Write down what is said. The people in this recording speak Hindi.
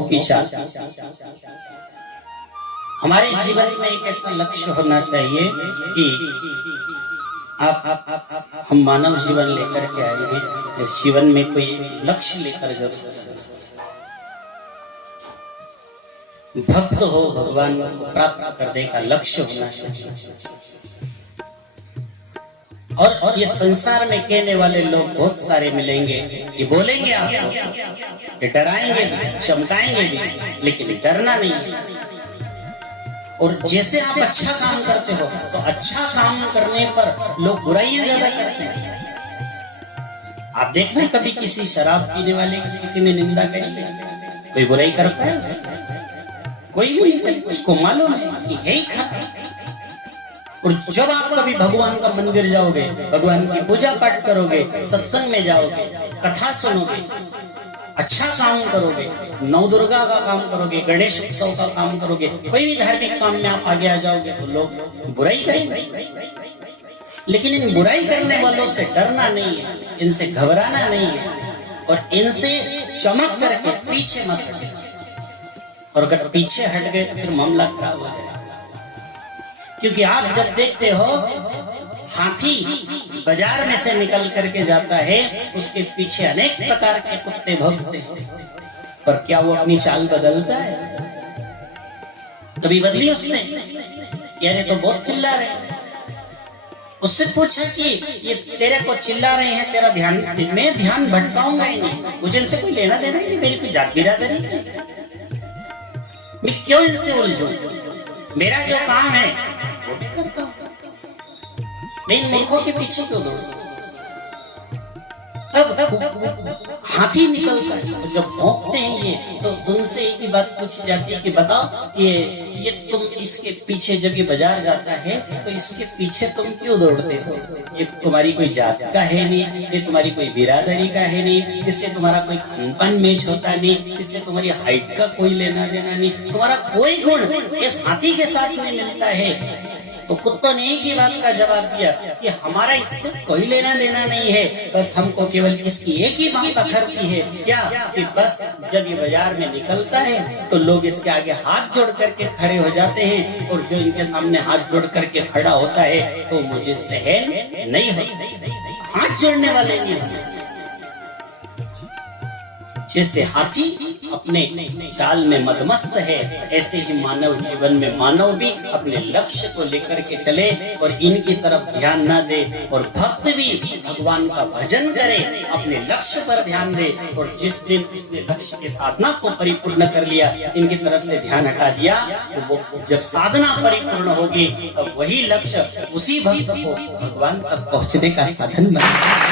की चाल। हमारे जीवन में एक ऐसा लक्ष्य होना चाहिए कि हम मानव जीवन लेकर के आए हैं, इस जीवन में कोई लक्ष्य लेकर जरूर भक्त हो, भगवान को प्राप्त करने का लक्ष्य होना चाहिए। और ये संसार में कहने वाले लोग बहुत सारे मिलेंगे, ये बोलेंगे आपको, ये डराएंगे भी, चमकाएंगे भी, लेकिन डरना नहीं। और जैसे आप अच्छा काम करते हो तो अच्छा काम करने पर लोग बुराइयां ज्यादा करते हैं। आप देखना कभी किसी शराब पीने वाले की किसी ने निंदा करी, कोई बुराई करता है उसकी? कोई भी नहीं करी, उसको मालूम है कि है ही खाता। और जब आप कभी भगवान का मंदिर जाओगे, भगवान की पूजा पाठ करोगे, सत्संग में जाओगे, कथा सुनोगे, अच्छा काम करोगे, नवदुर्गा का काम करोगे, गणेश उत्सव का काम करोगे, कोई भी धार्मिक काम में आप आगे आ जाओगे तो लोग बुराई करेंगे। लेकिन इन बुराई करने वालों से डरना नहीं है, इनसे घबराना नहीं है, और इनसे चमक करके पीछे मत हटना। और अगर पीछे हट गए तो फिर मामला खराब हो जाएगा। क्योंकि आप जब देखते हो हाथी बाजार में से निकल करके जाता है, उसके पीछे अनेक प्रकार के कुत्ते भौंकते हैं, पर क्या वो अपनी चाल बदलता है? कभी बदली उसने? यार तो बहुत चिल्ला रहे हैं। उससे पूछा कि ये तेरे को चिल्ला रहे हैं, तेरा ध्यान, मैं ध्यान भटकाऊंगा ही नहीं, मुझे इनसे कोई लेना देना ही नहीं, मेरी कोई जात बिरादरी नहीं, मैं क्यों इनसे उलझूं? मेरा जो काम है वो मैं करता हूं, मैं इन मूर्खों के पीछे क्यों दौड़ूं? अब हाथी निकलता है और जब भौंकते हैं ये, तो उनसे एक ही बात पूछी जाती है कि बताओ कि ये तुम इसके पीछे जब ये बाजार जाता है तो इसके पीछे तुम क्यों दौड़ते हो? ये तुम्हारी कोई जात का है नहीं, ये तुम्हारी कोई बिरादरी का है नहीं, इससे तुम्हारा कोई खानपान मैच होता नहीं, इससे तुम्हारी हाइट का कोई लेना देना नहीं, तुम्हारा कोई गुण इस हाथी के साथ नहीं मिलता है। तो कुत्तों ने एक ही बात का जवाब दिया कि हमारा इससे कोई लेना देना नहीं है, बस हमको केवल इसकी एक ही बात अखरती है, क्या कि बस जब ये बाजार में निकलता है तो लोग इसके आगे हाथ जोड़ करके खड़े हो जाते हैं, और जो इनके सामने हाथ जोड़ करके खड़ा होता है तो मुझे सहन नहीं होता। हाथ जोड़ने वाले नहीं होते। जैसे हाथी अपने चाल में मदमस्त है, ऐसे ही मानव जीवन में मानव भी अपने लक्ष्य को लेकर के चले और इनकी तरफ ध्यान न दे, और भक्त भी भगवान का भजन करे, अपने लक्ष्य पर ध्यान दे। और जिस दिन उसने लक्ष्य की साधना को परिपूर्ण कर लिया, इनकी तरफ से ध्यान हटा दिया, तो वो जब साधना परिपूर्ण होगी तब वही लक्ष्य उसी भक्त को भगवान तक पहुंचने का साधन बनेगा।